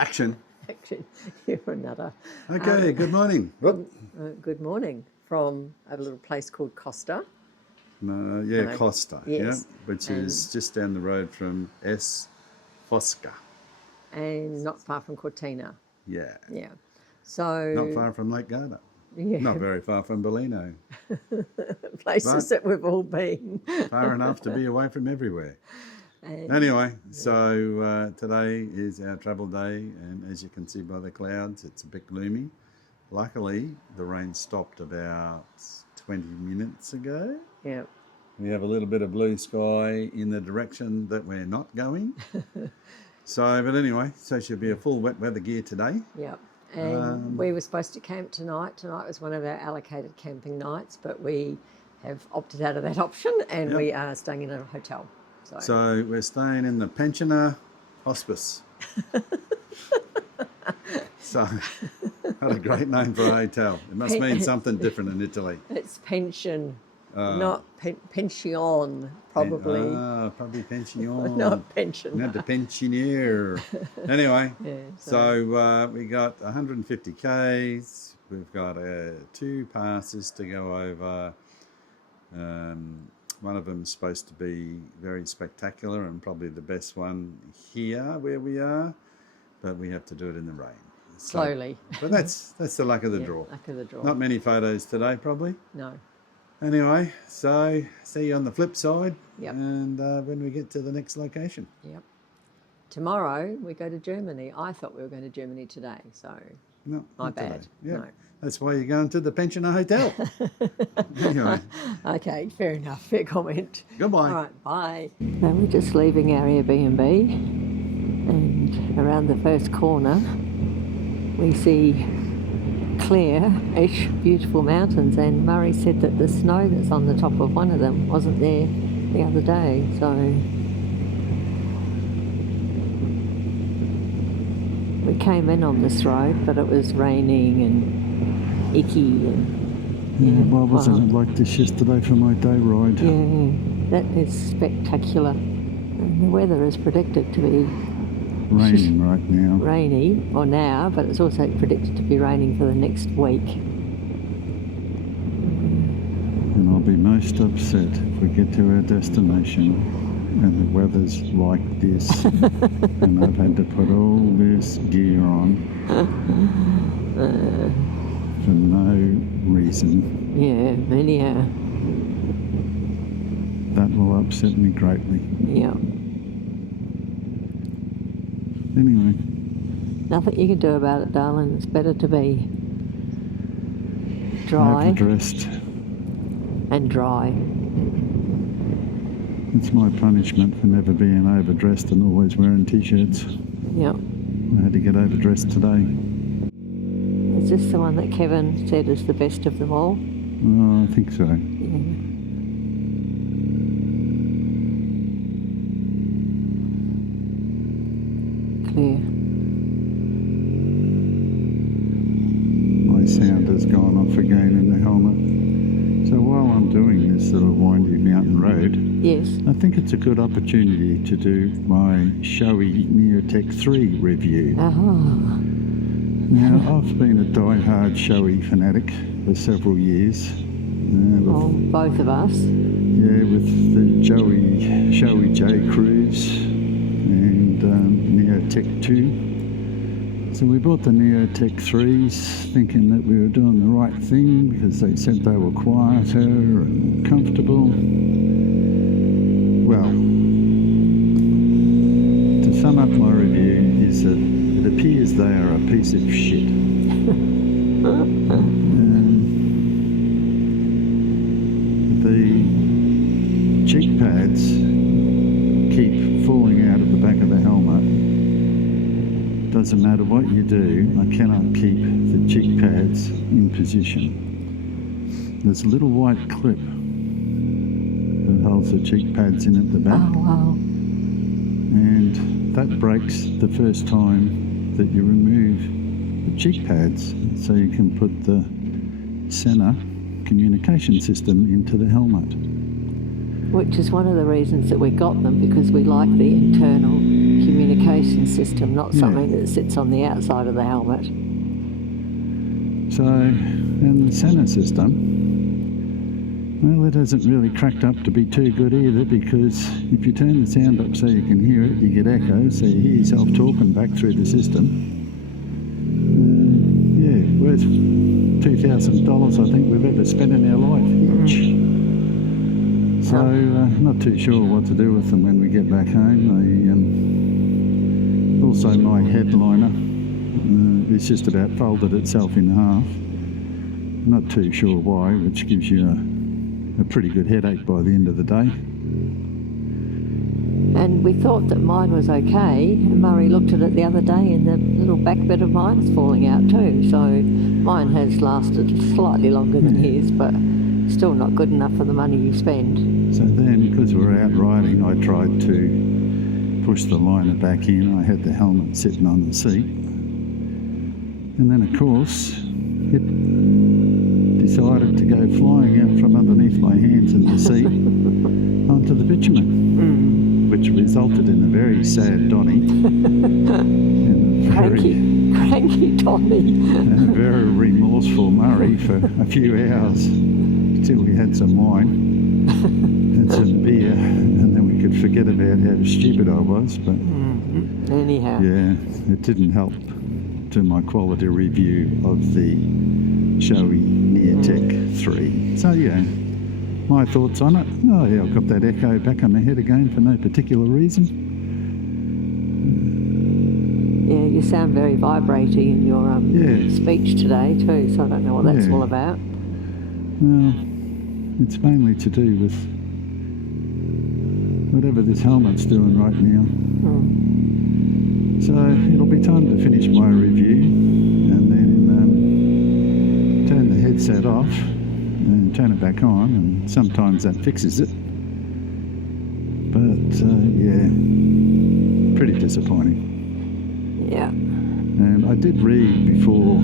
Action. Action. You're another. Okay, good morning. Good morning from a little place called Costa. Costa, yes. yeah, which is just down the road from Fosca. And not far from Cortina. Yeah. Yeah. So Not far from Lake Garda. Yeah. Not very far from Bellino. Places that we've all been. Far enough to be away from everywhere. And Anyway, so today is our travel day, and as you can see by the clouds, it's a bit gloomy. Luckily, the rain stopped about 20 minutes ago. yeah. We have a little bit of blue sky in the direction that we're not going. But anyway, so should be a full wet weather gear today. Yeah. And we were supposed to camp tonight. Tonight was one of our allocated camping nights, but we have opted out of that option, and we are staying in a hotel. So we're staying in the pensioner hospice. So, what a great name for a hotel. It must mean something different in Italy. It's pension, not pension, probably. Probably pension. Not pension. Not the pensioner. Anyway, so we got 150 Ks. We've got 2 passes to go over. One of them is supposed to be very spectacular and probably the best one here where we are, but we have to do it in the rain. Slowly. But that's the luck of the draw. Luck of the draw. Not many photos today, probably. No. Anyway, so see you on the flip side. Yep. And when we get to the next location. Yep. Tomorrow we go to Germany. I thought we were going to Germany today, so no, my bad. Yeah. No. That's why you're going to the pensioner hotel. Anyway. Okay, fair enough. Fair comment. Goodbye. All right, bye. Now we're just leaving our Airbnb, and around the first corner we see clear-ish, beautiful mountains, and Murray said that the snow that's on the top of one of them wasn't there the other day, so we came in on this road, but it was raining and icky and why wasn't it like this yesterday for my day ride? Yeah, that is spectacular. And the weather is predicted to be raining right now. Rainy, or now, but it's also predicted to be raining for the next week. And I'll be most upset if we get to our destination and the weather's like this and I've had to put all this gear on for no reason. Yeah, anyhow. That will upset me greatly. Yeah. Anyway. Nothing you can do about it, darling. It's better to be dry. Overdressed. And dry. It's my punishment for never being overdressed and always wearing t-shirts. Yeah. I had to get overdressed today. Is this the one that Kevin said is the best of them all? Oh, I think so. Yeah. Clear. My sound has gone off again in the helmet. So while I'm doing this little windy mountain road, yes, I think it's a good opportunity to do my showy Neotech 3 review. Now, I've been a die-hard showy fanatic for several years. Both of us. Yeah, with the showy J Cruise and Neotech 2. So we bought the Neotech 3s thinking that we were doing the right thing because they said they were quieter and comfortable. Well, to sum up my review is that it appears they are a piece of shit. The cheek pads keep falling out of the back of the helmet. Doesn't matter what you do, I cannot keep the cheek pads in position. There's a little white clip that holds the cheek pads in at the back. Oh, wow. And that breaks the first time that you remove the cheek pads, so you can put the center communication system into the helmet. Which is one of the reasons that we got them, because we like the internal communication communication system, not Yeah. something that sits on the outside of the helmet. So, and the center system, well, it hasn't really cracked up to be too good either, because if you turn the sound up so you can hear it, you get echo, so you hear yourself talking back through the system. Yeah, worth $2,000 I think we've ever spent in our life each. So, not too sure what to do with them when we get back home. Also my headliner it's just about folded itself in half. Not too sure why, which gives you a pretty good headache by the end of the day. And we thought that mine was okay, and Murray looked at it the other day and the little back bit of mine is falling out too, so mine has lasted slightly longer than his, but still not good enough for the money you spend. So then, because we're out riding, I tried to push the liner back in. I had the helmet sitting on the seat, and then of course it decided to go flying out from underneath my hands in the seat onto the bitumen, which resulted in a very sad Donny and cranky Donny and a very remorseful Murray for a few hours until we had some wine and some beer, and then we could forget about how stupid I was. But anyhow, yeah, it didn't help to my quality review of the Shoei Neotech 3. So yeah, my thoughts on it. Oh yeah, I've got that echo back on my head again for no particular reason. Yeah, you sound very vibrating in your speech today too, so I don't know what that's all about. Well, it's mainly to do with whatever this helmet's doing right now. So it'll be time to finish my review and then turn the headset off and turn it back on, and sometimes that fixes it. But yeah, pretty disappointing. Yeah. And I did read before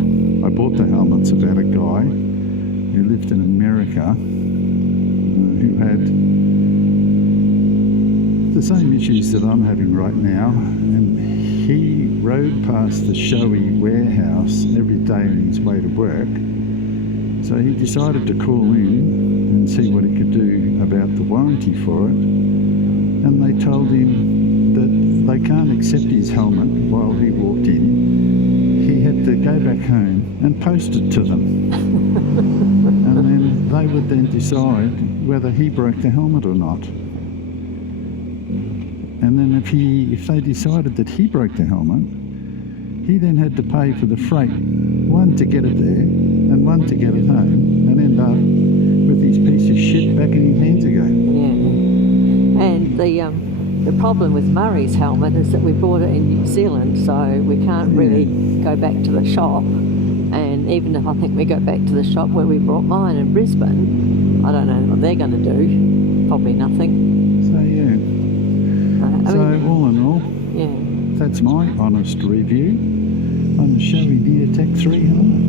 I bought the helmets about a guy who lived in America who had the same issues that I'm having right now, and he rode past the Shoei warehouse every day on his way to work. So he decided to call in and see what he could do about the warranty for it, and they told him that they can't accept his helmet while he walked in. He had to go back home and post it to them. And then they would then decide whether he broke the helmet or not. And then if they decided that he broke the helmet, he then had to pay for the freight, one to get it there and one to get it home, and end up with his piece of shit back in his hands again. Yeah. And the problem with Murray's helmet is that we bought it in New Zealand, so we can't really go back to the shop. And even if I think we go back to the shop where we bought mine in Brisbane, I don't know what they're going to do. Probably nothing. So yeah. All in all, that's my honest review on the Shoei Neotech 3 helmet.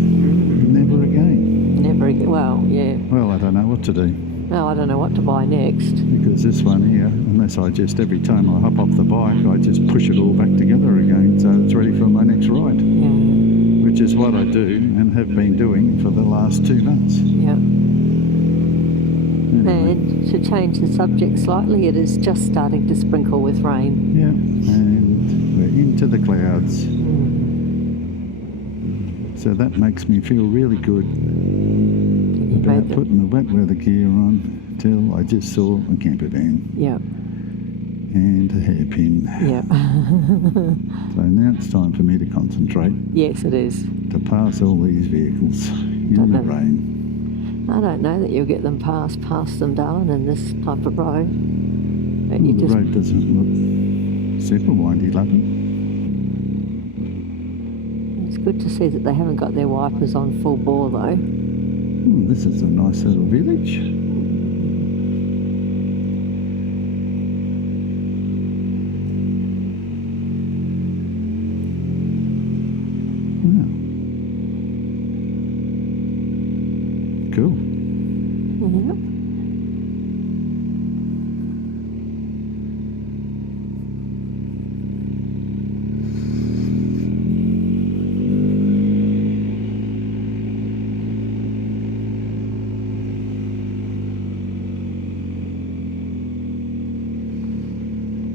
Never again. Never again. Well, yeah. Well, I don't know what to do. No, I don't know what to buy next. Because this one here, unless I just, every time I hop off the bike, I just push it all back together again so it's ready for my next ride. Yeah. Which is what I do and have been doing for the last 2 months. Yeah. Anyway. And to change the subject slightly, it is just starting to sprinkle with rain. Yeah, and we're into the clouds. So that makes me feel really good about putting the wet weather gear on till I just saw a camper van. Yep. And a hairpin. Yep. So now it's time for me to concentrate. Yes, it is. To pass all these vehicles in the rain. I don't know that you'll get them past them, darling, in this type of road. But Well, the road doesn't look super windy, lovely. It's good to see that they haven't got their wipers on full bore, though. This is a nice little village. Wow. Cool. Yep.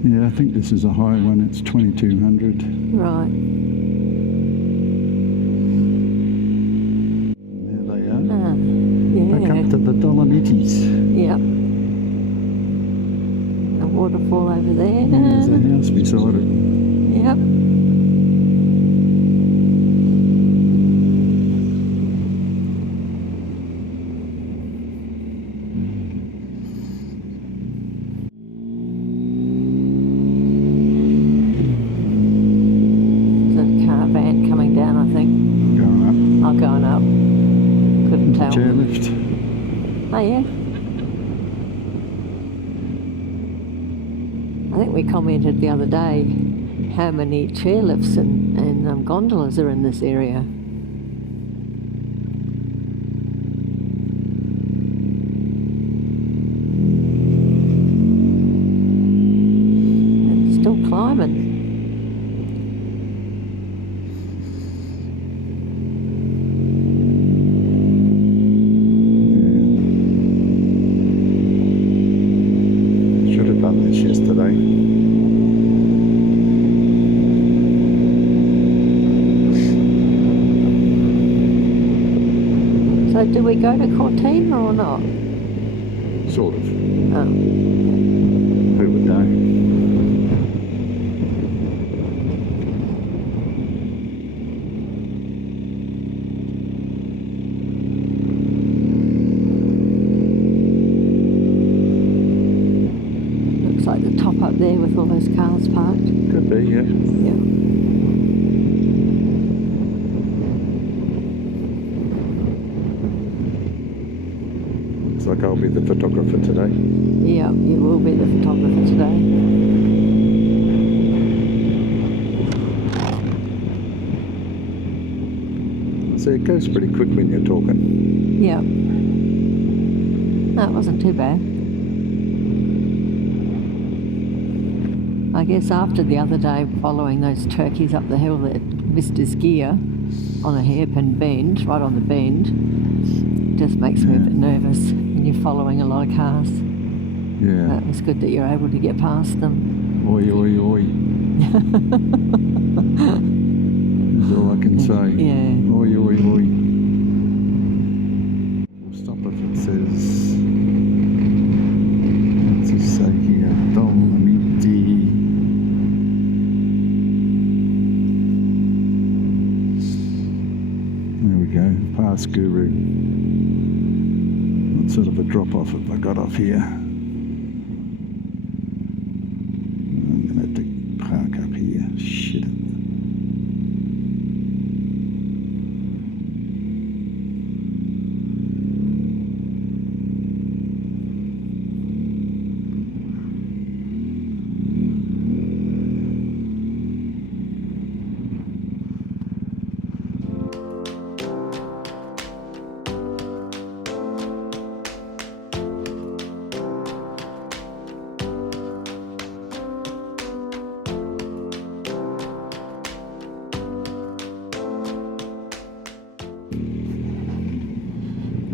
Yeah, I think this is a high one. It's 2200. Right. There they are. Ah, Back yeah. up to the Dolomites. Yep. A waterfall over there. There's a house beside it. Yep. There's a caravan coming down, I think. Going up. Oh, going up. Couldn't tell. Chairlift. Oh, yeah. I think we commented the other day how many chairlifts and gondolas are in this area. It's still climbing. Should have done this yesterday. So do we go to Cortina or not? Sort of. Oh, Who would know? looks like the top up there with all those cars parked. Could be, yeah. Yeah. Looks like I'll be the photographer today. Yeah, you will be the photographer today. So it goes pretty quick when you're talking. Yeah. No, it wasn't too bad. I guess after the other day following those turkeys up the hill that missed his gear on a hairpin bend, right on the bend, just makes me a bit nervous when you're following a lot of cars. Yeah. But it's good that you're able to get past them. Oi, oi, oi. That's all I can say. Yeah. Oi, oi, oi. We'll stop if it says... What's it say here? Dolomiti. There we go. Pass Guru. What sort of a drop-off have I got off here? I'm going to have to park up here. Shit.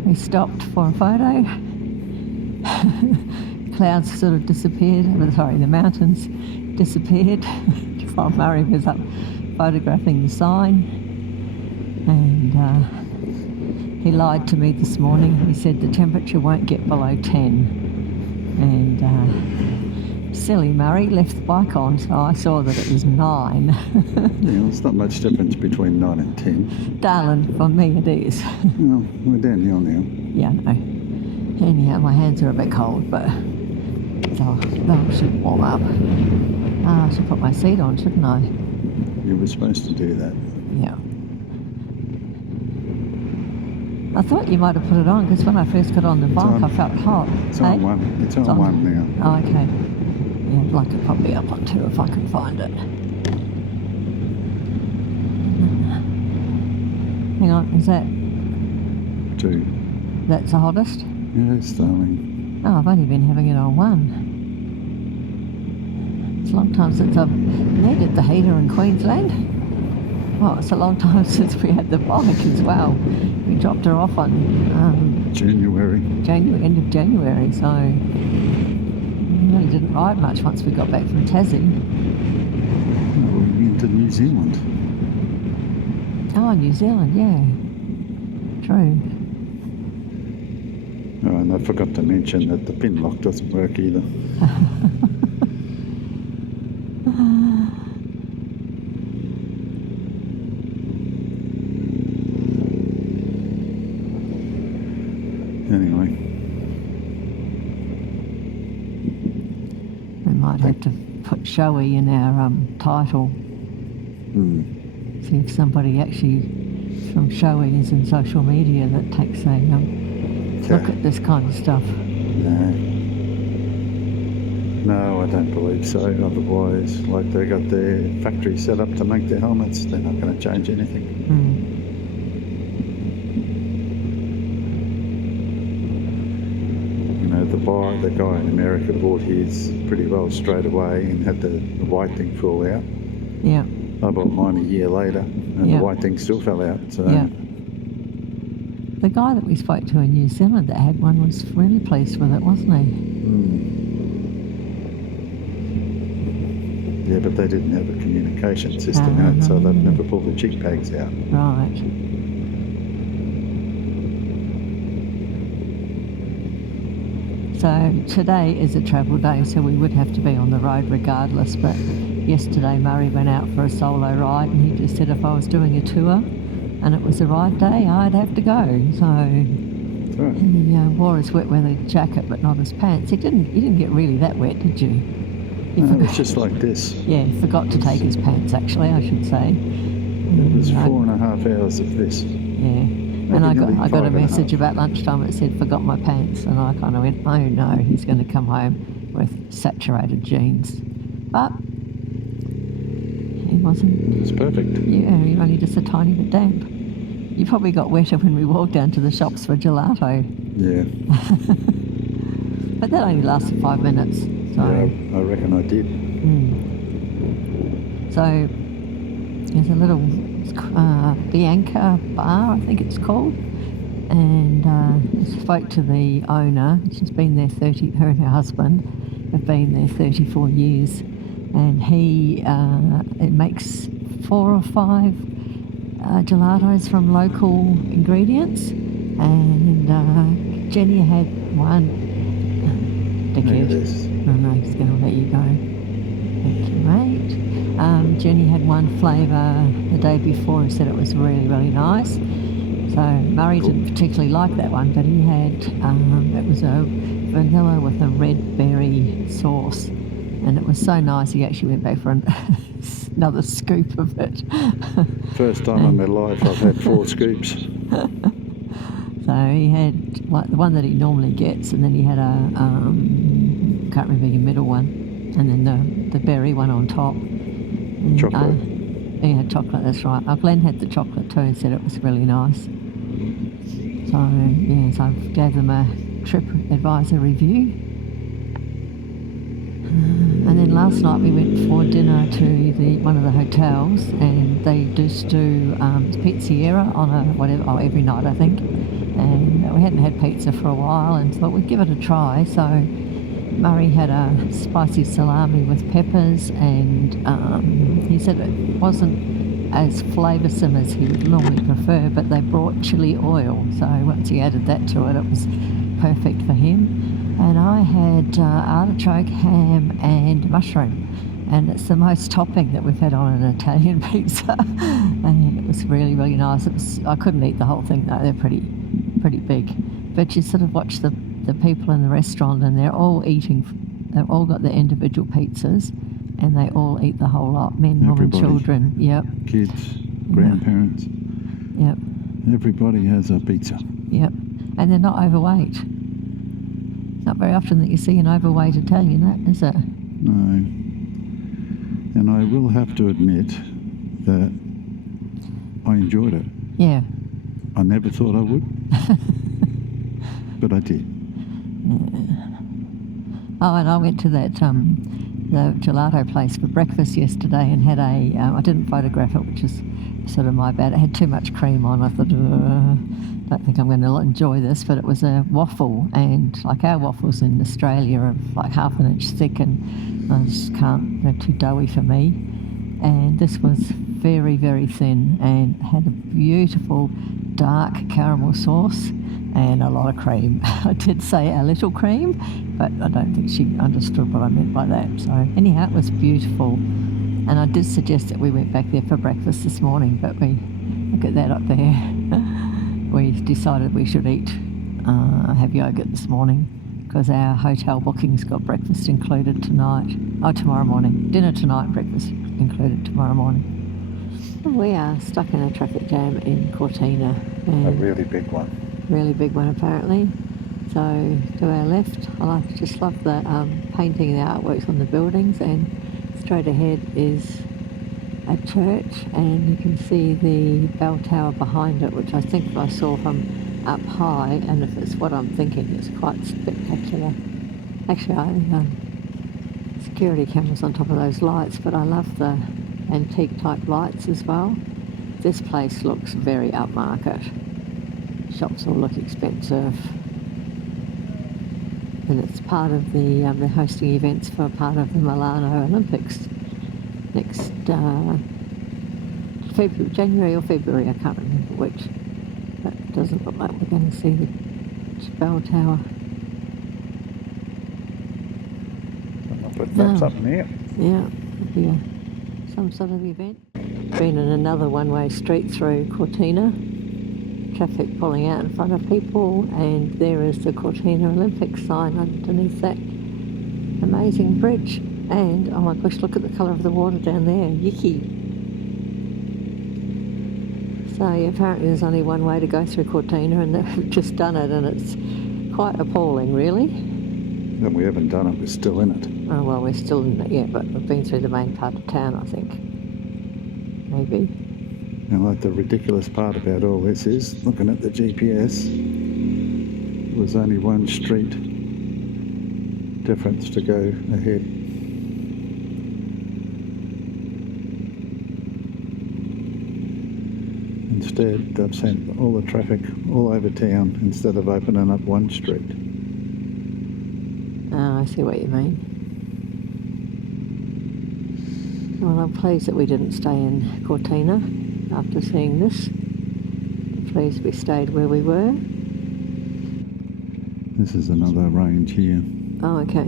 We stopped for a photo. Clouds sort of disappeared. Sorry, the mountains disappeared while Murray was up photographing the sign. And he lied to me this morning. He said the temperature won't get below 10. And silly Murray left the bike on, so I saw that it was 9. Yeah, well, it's not much difference between 9 and 10. Darling, for me it is. Well, we're downhill now. Yeah, no. Anyhow, my hands are a bit cold, but they should warm up. I should put my seat on, shouldn't I? You were supposed to do that. Yeah. I thought you might have put it on, because when I first got on the bike, on. I felt hot. It's on one. It's on one now. Oh, okay. Yeah, I'd like to put me up on 2 if I can find it. Hang on, is that... 2. That's the hottest? Yes, darling. Oh, I've only been having it on 1. It's a long time since I've needed the heater in Queensland. Oh, it's a long time since we had the bike as well. We dropped her off on January. end of January, so really didn't ride much once we got back from Tassie. No, we went to New Zealand. Oh, New Zealand, yeah. True. Oh, and I forgot to mention that the pin lock doesn't work either. Anyway, We might have to put Showy in our title. See if somebody actually from Showy is in social media that takes a look at this kind of stuff. No, I don't believe so. Otherwise, like they got their factory set up to make their helmets, they're not going to change anything. You know, the guy in America bought his pretty well straight away and had the white thing fall out. Yeah. I bought mine a year later, and the white thing still fell out. So. Yeah. The guy that we spoke to in New Zealand that had one was really pleased with it, wasn't he? Yeah, but they didn't have a communication system out, so they'd never pull the cheek bags out. Right. So today is a travel day, so we would have to be on the road regardless, but yesterday Murray went out for a solo ride and he just said if I was doing a tour and it was a ride day, I'd have to go. So he wore his wet weather jacket but not his pants. You didn't get really that wet, did you? No, it's just like this. Yeah, he forgot to take his pants actually, I should say. It was 4.5 hours of this. Yeah. And I got a message about lunchtime that said, forgot my pants. And I kind of went, oh no, he's going to come home with saturated jeans. But he wasn't. It's perfect. Yeah, he only just a tiny bit damp. You probably got wetter when we walked down to the shops for gelato. Yeah. But that only lasted 5 minutes. So. Yeah, I reckon I did. So there's a little Bianca bar, I think it's called, and I spoke to the owner. She's been there her and her husband have been there 34 years, and it makes 4 or 5 gelatos from local ingredients, and Jenny had one. Dickhead. Oh no, he's going to let you go. Thank you, mate. Jenny had one flavour the day before and said it was really, really nice. So Murray didn't particularly like that one, but he had, it was a vanilla with a red berry sauce. And it was so nice, he actually went back for another scoop of it. First time in my life I've had 4 scoops. So he had the one that he normally gets, and then he had can't remember your middle one, and then the berry one on top. Chocolate. He had chocolate, that's right. Glenn had the chocolate too and said it was really nice. So, so I gave them a trip advisor review. And then last night we went for dinner to one of the hotels, and they just do pizzeria on every night I think. And we hadn't had pizza for a while and thought we'd give it a try. So Murray had a spicy salami with peppers, and he said it wasn't as flavoursome as he would normally prefer, but they brought chili oil. So once he added that to it, it was perfect for him. And I had artichoke, ham and mushroom. And it's the most topping that we've had on an Italian pizza. And it was really, really nice. I couldn't eat the whole thing though, they're pretty big. But you sort of watch the people in the restaurant, and they've all got their individual pizzas, and they all eat the whole lot. Men, women, children. Yep. Kids, grandparents. Yep. Everybody has a pizza. Yep. And they're not overweight. Not very often that you see an overweight Italian, is it? No. And I will have to admit that I enjoyed it. Yeah. I never thought I would, but I did. Yeah. Oh, and I went to that the gelato place for breakfast yesterday and had I didn't photograph it, which is sort of my bad. It had too much cream on. I thought, don't think I'm going to enjoy this, but it was a waffle, and like our waffles in Australia are like half an inch thick, and I just can't, they're too doughy for me. And this was very, very thin and had a beautiful dark caramel sauce and a lot of cream. I did say a little cream, but I don't think she understood what I meant by that. So anyhow, it was beautiful. And I did suggest that we went back there for breakfast this morning, but we, look at that up there. We decided we should have yogurt this morning because our hotel booking's got breakfast included tonight. Oh, tomorrow morning. Dinner tonight, breakfast included tomorrow morning. We are stuck in a traffic jam in Cortina. A really big one. Really big one apparently. So to our left, I just love the painting and the artworks on the buildings, and straight ahead is a church, and you can see the bell tower behind it, which I think I saw from up high, and if it's what I'm thinking, it's quite spectacular. Actually, security cameras on top of those lights, but I love the antique type lights as well. This place looks very upmarket. Shops all look expensive, and it's part of the they're hosting events for part of the Milano Olympics next January or February, I can't remember which, but it doesn't look like we're going to see the bell tower. I'll put that's up in here. Yeah, it'll be some sort of event. Been in another one-way street through Cortina. Traffic pulling out in front of people, and there is the Cortina Olympics sign underneath that amazing bridge. And oh my gosh, look at the colour of the water down there, yicky. So apparently there's only one way to go through Cortina, and they've just done it, and it's quite appalling, really. Then we haven't done it, we're still in it. Oh well, we're still in it yet, but we've been through the main part of town, I think. Maybe. And like the ridiculous part about all this is, looking at the GPS, there was only one street difference to go ahead. Instead, they've sent all the traffic all over town instead of opening up one street. Oh, I see what you mean. Well, I'm pleased that we didn't stay in Cortina after seeing this. I'm pleased we stayed where we were. This is another range here. Oh, okay. I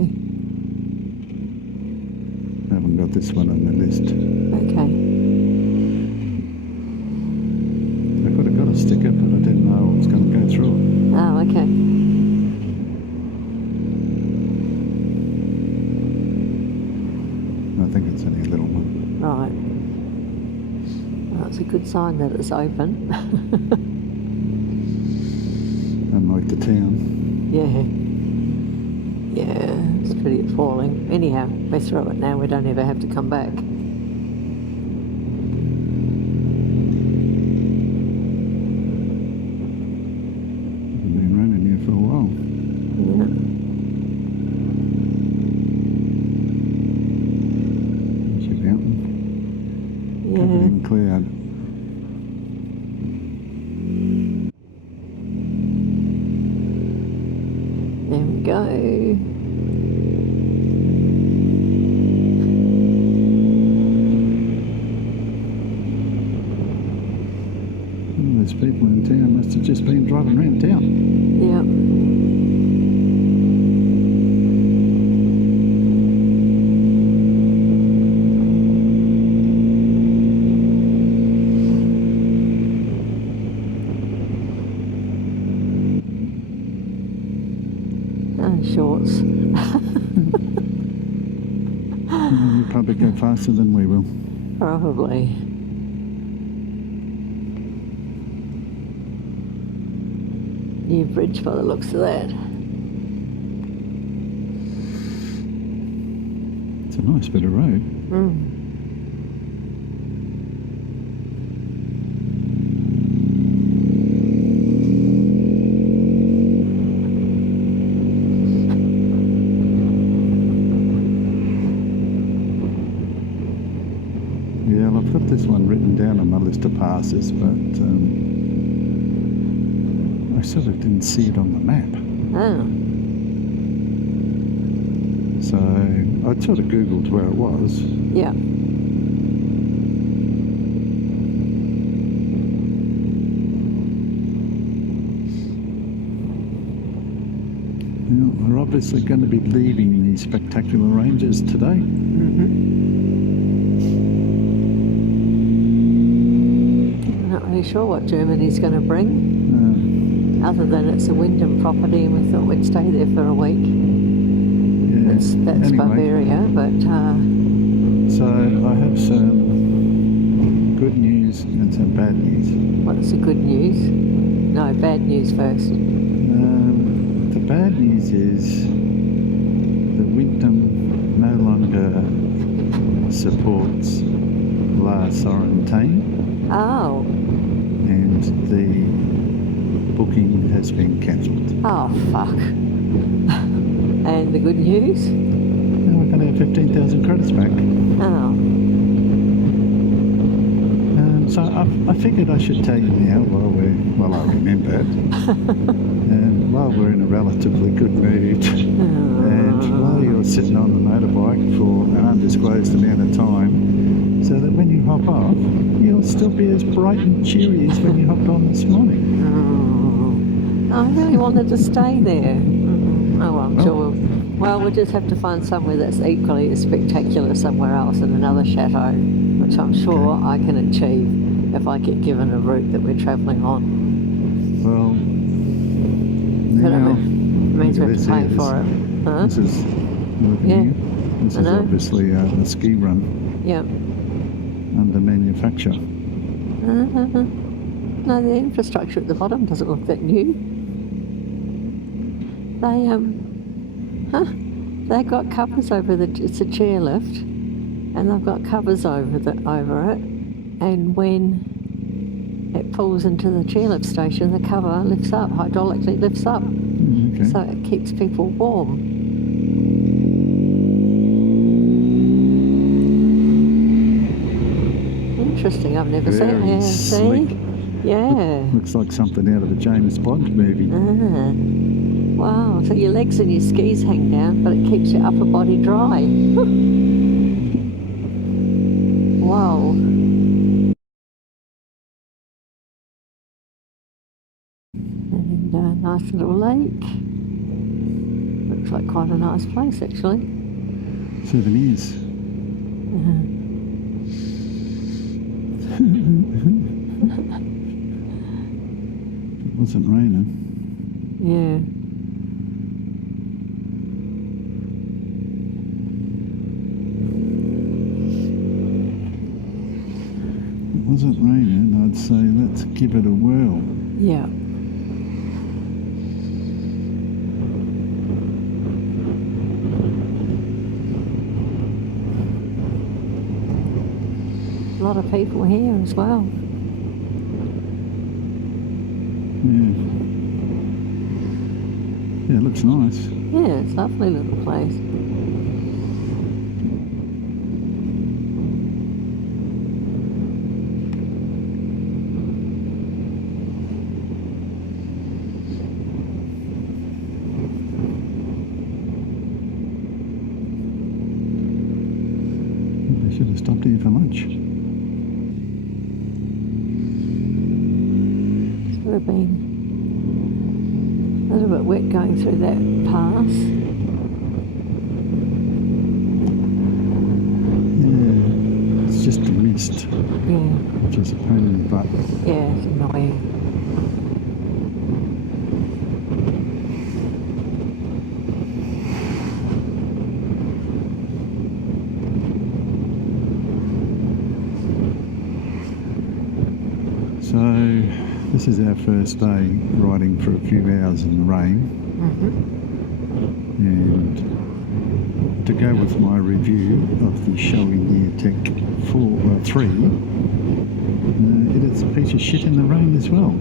haven't got this one on the list. Okay. I could have got a sticker, but I didn't know I was going to go through it. Oh, okay. I think it's only a little one. Right. Well, it's a good sign that it's open. Unlike the town. Yeah. Yeah, it's pretty appalling. Anyhow, we're through it now. We don't ever have to come back. I've been running here for a while. Yeah. There's your mountain. Yeah. Covered in cloud. There we go. Those people in town must have just been driving around town. Yep. Shorts. You'll probably go faster than we will. Probably. New bridge by the looks of that. It's a nice bit of road. Yeah, well, I've got this one written down on my list of passes, but I sort of didn't see it on the map. Oh. So I sort of Googled where it was. Yeah. Well, we're obviously going to be leaving these spectacular ranges today. I'm not really sure what Germany's going to bring, other than it's a Wyndham property and we thought we'd stay there for a week. Yeah. That's Anyway, Bavaria, but so I have some good news and some bad news. what's the good news? No, bad news first. The bad news is the Wyndham no longer supports La Sorrentine, Oh. and the booking has been cancelled. Oh, fuck. And the good news? Now we're going to have 15,000 credits back. Oh. So I figured I should tell you now while I remember it, and while we're in a relatively good mood, and while you're sitting on the motorbike for an undisclosed amount of time, so that when you hop off, you'll still be as bright and cheery as when you hopped on this morning. I really wanted to stay there. Oh, well, I'm sure we'll just have to find somewhere that's equally as spectacular somewhere else in another chateau, which I'm sure I can achieve if I get given a route that we're travelling on. Well, But now it means we have to pay this for it. Huh? This is Yeah, This I is know. obviously a ski run Yeah. under manufacture. No, the infrastructure at the bottom doesn't look that new. They got covers over it's a chairlift, and they've got covers over it, and when it pulls into the chairlift station, the cover lifts up, hydraulically lifts up, Okay. so it keeps people warm. Interesting, I've never seen Very it. sleek. See? Yeah. Looks like something out of a James Bond movie. Wow, so your legs and your skis hang down, but it keeps your upper body dry. Wow. And a nice little lake. Looks like quite a nice place, actually. Souvenirs. It wasn't raining. Yeah. If it wasn't raining, I'd say let's give it a whirl. Yeah. A lot of people here as well. Yeah. Yeah, it looks nice. Yeah, it's a lovely little place. They should have stopped here for lunch. Would have been a little bit wet going through that pass. Yeah, it's just the mist, Yeah, which is a pain in the butt. yeah, it's annoying. So this is our first day riding for a few hours in the rain, and to go with my review of the Showing Year Tech 3, it is a piece of shit in the rain as well.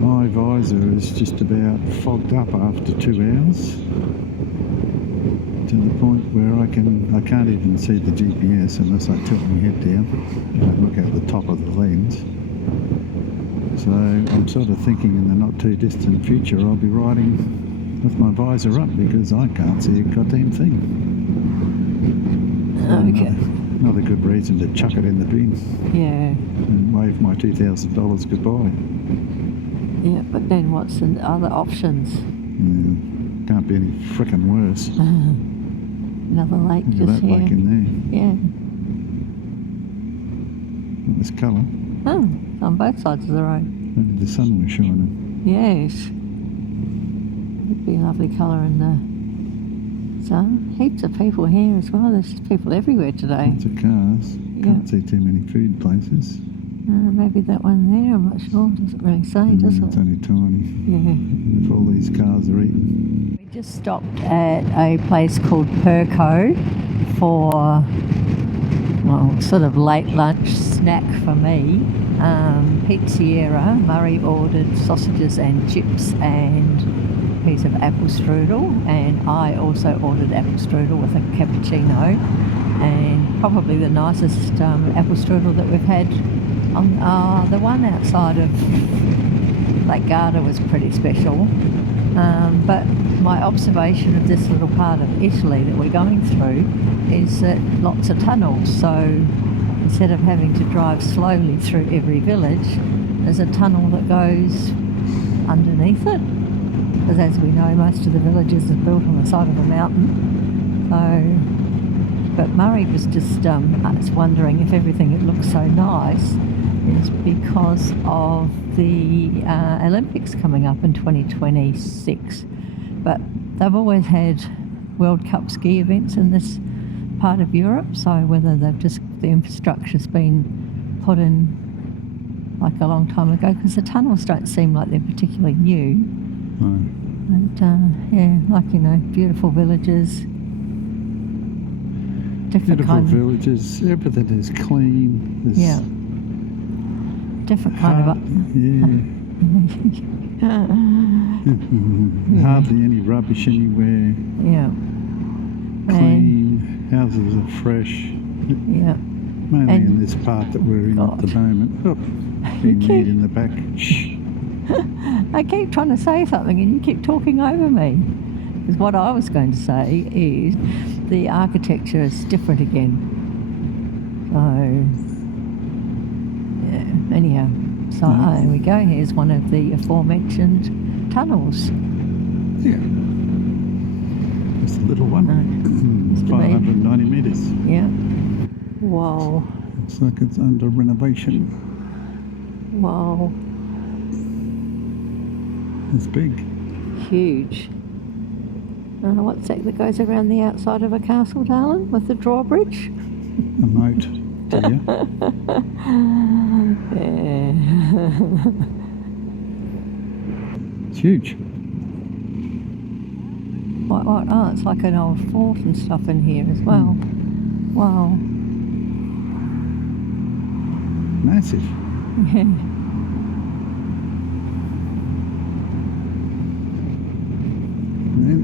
My visor is just about fogged up after 2 hours, to the point where I can't even see the GPS unless I tilt my head down and look at the top of the lens. So I'm sort of thinking in the not too distant future I'll be riding with my visor up because I can't see a goddamn thing. Okay. Another good reason to chuck it in the bin. Yeah. And wave my $2,000 goodbye. Yeah, but then what's the other options? Can't be any frickin' worse. Another lake Look at just that here. lake in Yeah. there. This colour. Oh, it's on both sides of the road. Maybe the sun was shining. Yes. It'd be a lovely colour in the sun. Heaps of people here as well. There's just people everywhere today. Lots of cars. Can't see too many food places. Maybe that one there, I'm not sure. Doesn't really say, does It's it? only tiny. Yeah. If all these cars are eating. We just stopped at a place called Perco for, well, sort of late lunch snack for me. Pizzeria. Murray ordered sausages and chips and a piece of apple strudel, and I also ordered apple strudel with a cappuccino, and probably the nicest apple strudel that we've had. The one outside of Lake Garda was pretty special, but my observation of this little part of Italy that we're going through is that lots of tunnels, so instead of having to drive slowly through every village, there's a tunnel that goes underneath it, because as we know, most of the villages are built on the side of a mountain. So, but Murray was just wondering if everything that looks so nice is because of the Olympics coming up in 2026. But they've always had World Cup ski events in this part of Europe, so whether the infrastructure's been put in like a long time ago, because the tunnels don't seem like they're particularly new. No. And beautiful villages. Beautiful villages. Everything is clean. There's different kind of hardly any rubbish anywhere. Yeah. Clean. Houses are fresh. Yeah. Mainly in this part that we're in at the moment. Oh, being neat in the back. Shh. I keep trying to say something and you keep talking over me. Because what I was going to say is the architecture is different again. So, yeah, anyhow. So there we go. Here's one of the aforementioned tunnels. Yeah. Just a little one. 590 metres. Yeah. Wow. Looks like it's under renovation. Wow. It's big. Huge. What's that goes around the outside of a castle, darling, with the drawbridge? A moat, dear. Yeah. It's huge. What? Oh, it's like an old fort and stuff in here as well. Wow. Massive. Yeah. And then,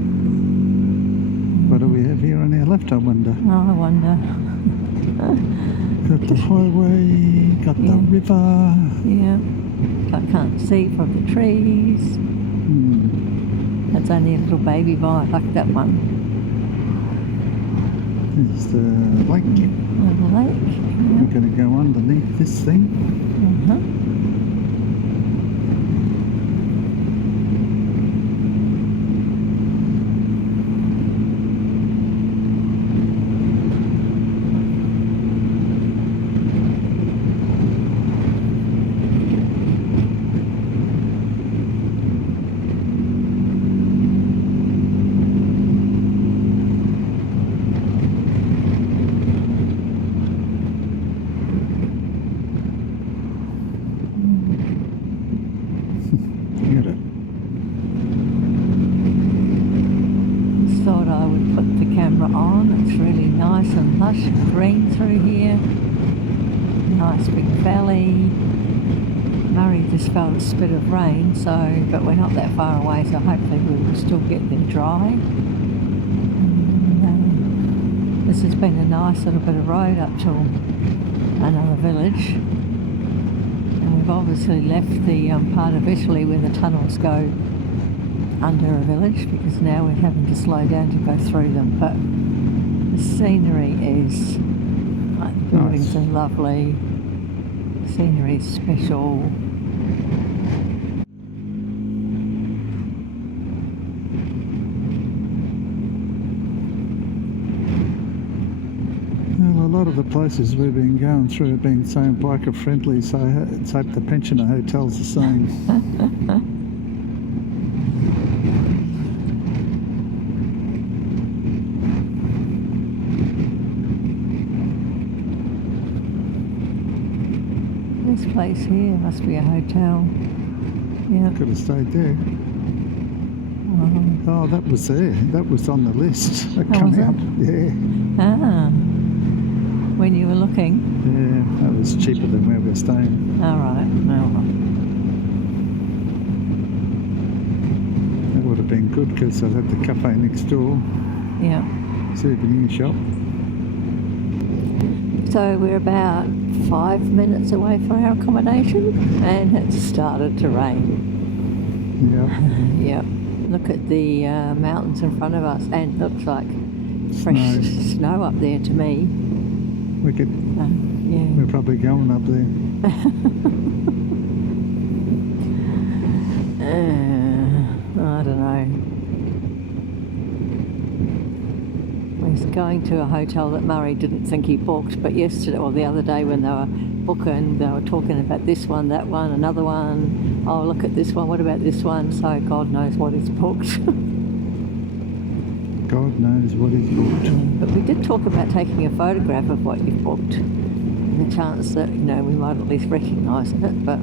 what do we have here on our left, I wonder? Oh, I wonder. Got the highway, got the river. Yeah. I can't see from the trees. That's only a little baby vine, like that one. There's the lake. The lake. We're going to go underneath this thing. Thought I would put the camera on. It's really nice and lush green through here. Nice big valley. Murray just felt a spit of rain, but we're not that far away, so hopefully we will still get there dry. And, this has been a nice little bit of road up to another village. And we've we've obviously left the part of Italy where the tunnels go under a village, because now we're having to slow down to go through them. But the scenery is, like, the buildings are lovely, scenery is special. Well, a lot of the places we've been going through have been so biker friendly, so let's hope the pensioner hotel's the same. This place here must be a hotel. Yeah. Could have stayed there. Oh, that was there. That was on the list. That Oh, come was it? out. Yeah. Ah, when you were looking. Yeah, that was cheaper than where we're staying. All right. That would have been good because I had the cafe next door, Yeah. souvenir shop. So we're about 5 minutes away from our accommodation, and it's started to rain. Yeah. Yep. Look at the mountains in front of us, and looks like fresh snow up there to me. We could. Yeah. We're probably going up there. I don't know. We're going to a hotel that Murray didn't think he booked, but yesterday or the other day when they were booking, they were talking about this one, that one, another one. Oh, look at this one. What about this one? So God knows what he's booked. God knows what he's booked. But we did talk about taking a photograph of what you've booked. The chance that, we might at least recognise it, but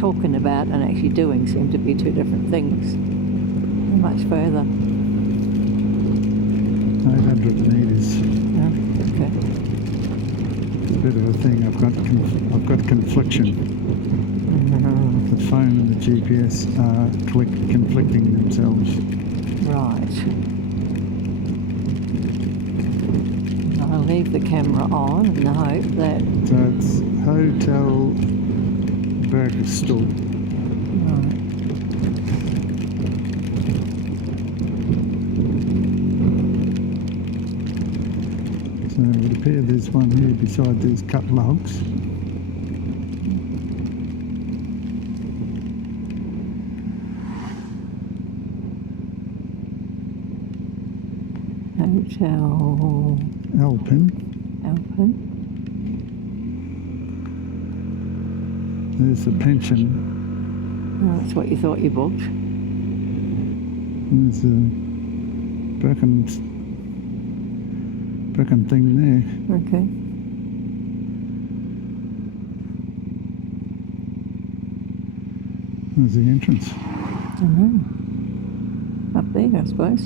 talking about and actually doing seem to be two different things. How much further? 800 metres. Okay. A bit of a thing. I've got confliction. The phone and the GPS are conflicting themselves. Right. I'll leave the camera on in the hope that... So it's Hotel Bergstall. Right. So it would appear there's one here beside these cut logs. Hotel Alpin. There's the pension. Oh, that's what you thought you booked. There's a Birkin thing there. Okay. There's the entrance. I don't know. Up there, I suppose.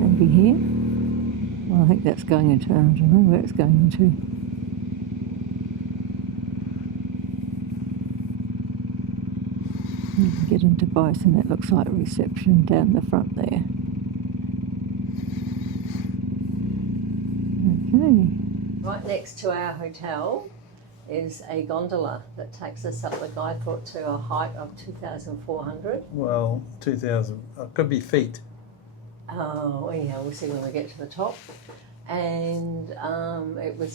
Maybe here? Well, I think that's going into... I don't know where it's going into. You can get into both, and it looks like reception down the front there. Okay. Right next to our hotel is a gondola that takes us up, the guide thought, to a height of 2,400. Well, 2,000, could be feet. Oh, anyhow, we'll see when we get to the top. And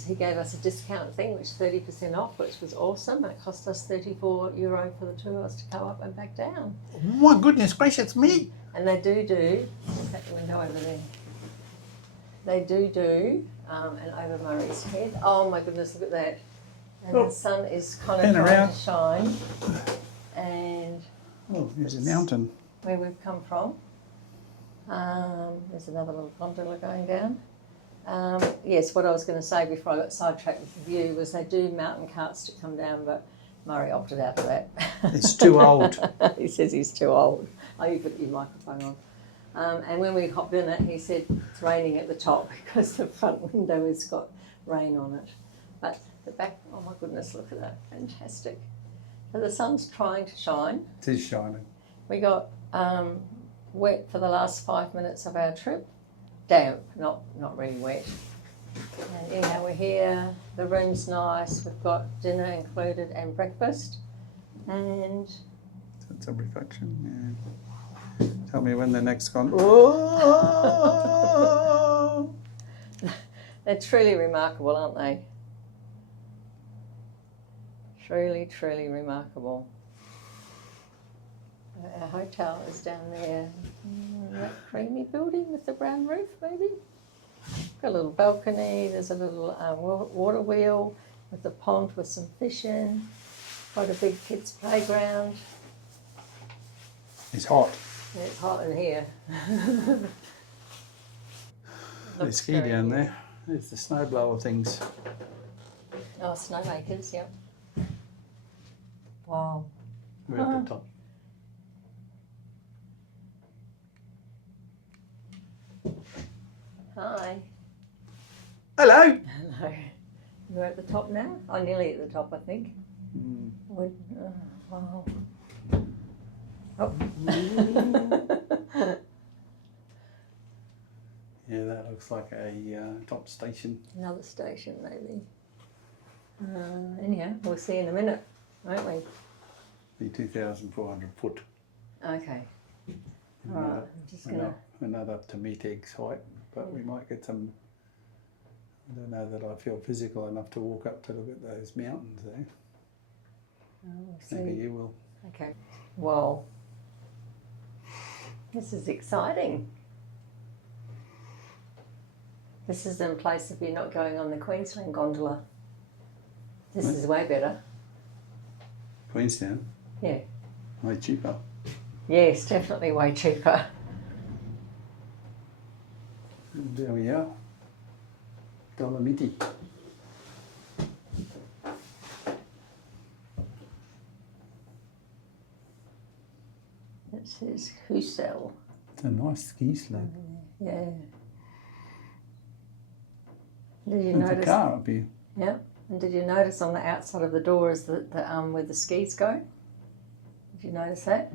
he gave us a discount thing, which 30% off, which was awesome. It cost us €34 for the two of us to go up and back down. My goodness gracious me! And they do, what's that window over there? They do an over Murray's Head. Oh my goodness, look at that. And the sun is kind of trying to shine. And There's a mountain. where we've come from. There's another little gondola going down. Yes, what I was going to say before I got sidetracked with the view was they do mountain carts to come down, but Murray opted out of that. It's too old. He says he's too old. Oh, you put your microphone on. And when we hopped in it, he said it's raining at the top because the front window has got rain on it. But the back, oh my goodness, look at that, fantastic. So the sun's trying to shine. It is shining. We got wet for the last 5 minutes of our trip, damp, not really wet. And anyhow, we're here. The room's nice. We've got dinner included and breakfast. And it's a reflection. Yeah. Tell me when the next con. Oh! They're truly remarkable, aren't they? Truly, truly remarkable. Our hotel is down there. That creamy building with the brown roof, maybe. Got a little balcony. There's a little water wheel with a pond with some fish in. Quite a big kids' playground. It's hot. Yeah, it's hot in here. There's ski down there. There's the snowblower things. Oh, snowmakers, yep. Wow. We're at the top. Hi. Hello. Hello. You're at the top now? Oh, nearly at the top, I think. Mm. Wow. Oh. Yeah, that looks like a top station. Another station, maybe. Anyhow, we'll see in a minute, won't we? The 2,400 foot. Okay. All right, I'm just going to... We're not up to meet Egg's height, but we might get some... I don't know that I feel physical enough to walk up to look at those mountains there. We'll Maybe see. you will. Okay. Well, this is exciting. This is in place if you're not going on the Queensland gondola. This is way better. Queenstown? Yeah. Way cheaper. Yes, definitely way cheaper. There we are. Dolomiti. It says Husel. It's a nice ski slope. Yeah. Did you There's a notice? car up here. Yeah. And did you notice on the outside of the door is the where the skis go? Did you notice that?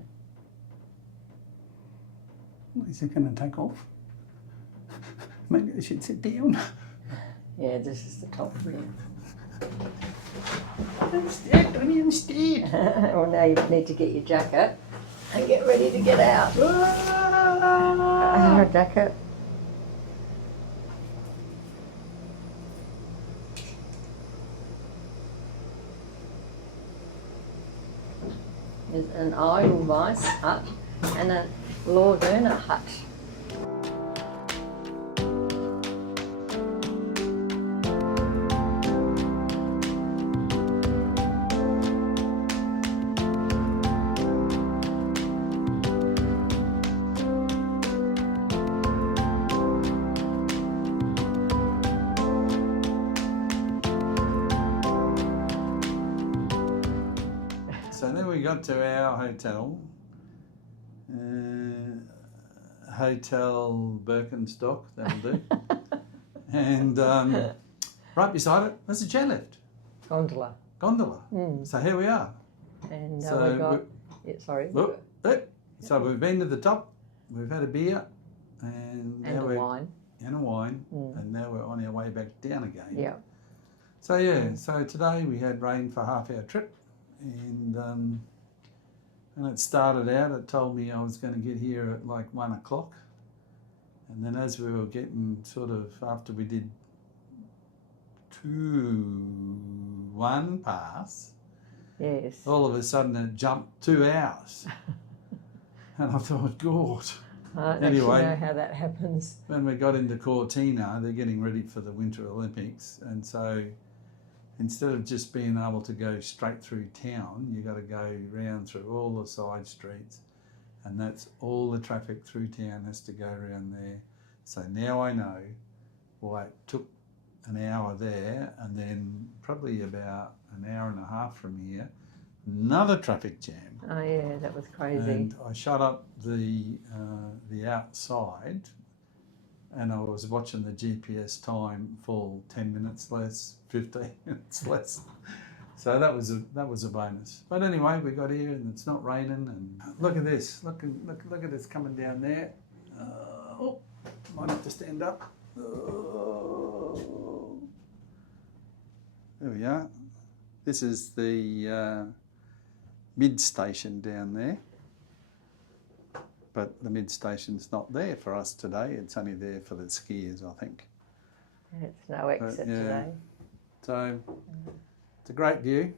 Is it going to take off? Maybe I should sit down. Yeah, this is the top view. Instead. Well, now you need to get your jacket and get ready to get out. Jacket. There's an Edelweiss hut and a Lorderner hut. So then we got to our hotel. Hotel Birkenstock, that'll do. And right beside it, there's a chairlift. Gondola. Gondola. So here we are. And So we got... Yeah, sorry. So we've been to the top, we've had a beer, and And now a we're wine. and a wine, and now we're on our way back down again. Yeah. So yeah, so today we had rain for half our trip, and it started out, it told me I was going to get here at like 1 o'clock, and then as we were getting sort of, after we did 1 pass, Yes. all of a sudden it jumped 2 hours. And I thought, God. I don't Anyway. actually know how that happens. When we got into Cortina, they're getting ready for the Winter Olympics, and so instead of just being able to go straight through town, you got to go round through all the side streets, and that's all the traffic through town has to go around there. So now I know why it took an hour there, and then probably about an hour and a half from here, another traffic jam. Oh yeah, that was crazy. And I shut up the outside, and I was watching the GPS time fall 10 minutes less, 15 minutes less. So that was a bonus. But anyway, we got here and it's not raining. And look at this. Look at this coming down there. Might have to stand up. Oh. There we are. This is the mid station down there. But the mid station's not there for us today. It's only there for the skiers, I think. It's no exit today. So it's a great view.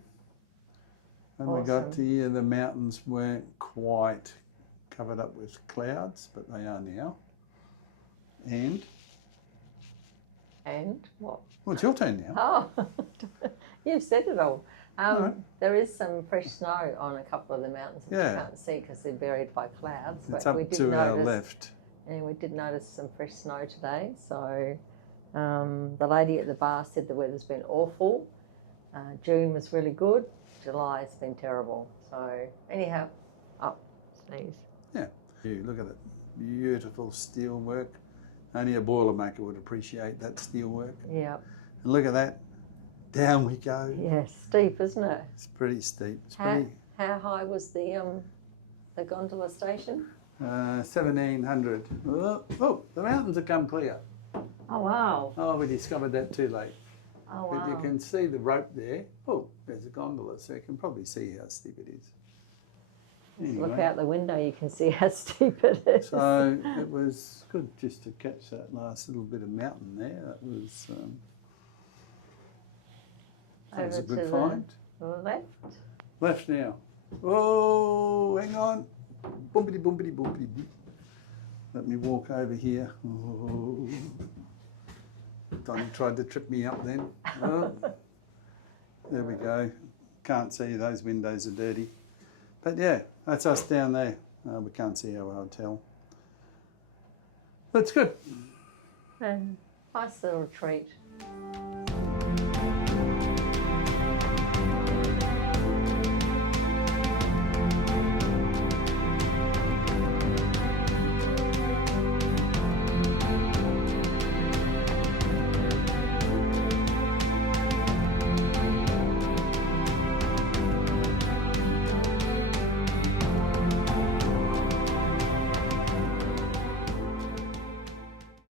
And we got to here, the mountains weren't quite covered up with clouds, but they are now. And what? Well, it's your turn now. Oh, you've said it all. There is some fresh snow on a couple of the mountains that you can't see because they're buried by clouds. It's but up we did to our left. And we did notice some fresh snow today. So the lady at the bar said the weather's been awful. June was really good. July's been terrible. So anyhow, sneeze. Yeah. You look at it. Beautiful steel work. Only a boilermaker would appreciate that steel work. Yeah. And look at that. Down we go. Yeah, steep, isn't it? It's pretty steep. It's how high was the gondola station? 1,700. Oh, the mountains have come clear. Oh, wow. Oh, we discovered that too late. Oh, wow. But you can see the rope there. Oh, there's a gondola, so you can probably see how steep it is. Anyway, look out the window, you can see how steep it is. So it was good just to catch that last little bit of mountain there. That was a good find. The left. Left now. Oh, hang on. Bumpity, bumpity, bumpity. Let me walk over here. Oh. Donnie tried to trip me up then. Oh. There we go. Can't see, those windows are dirty. But yeah, that's us down there. We can't see our hotel. That's good. And nice little treat.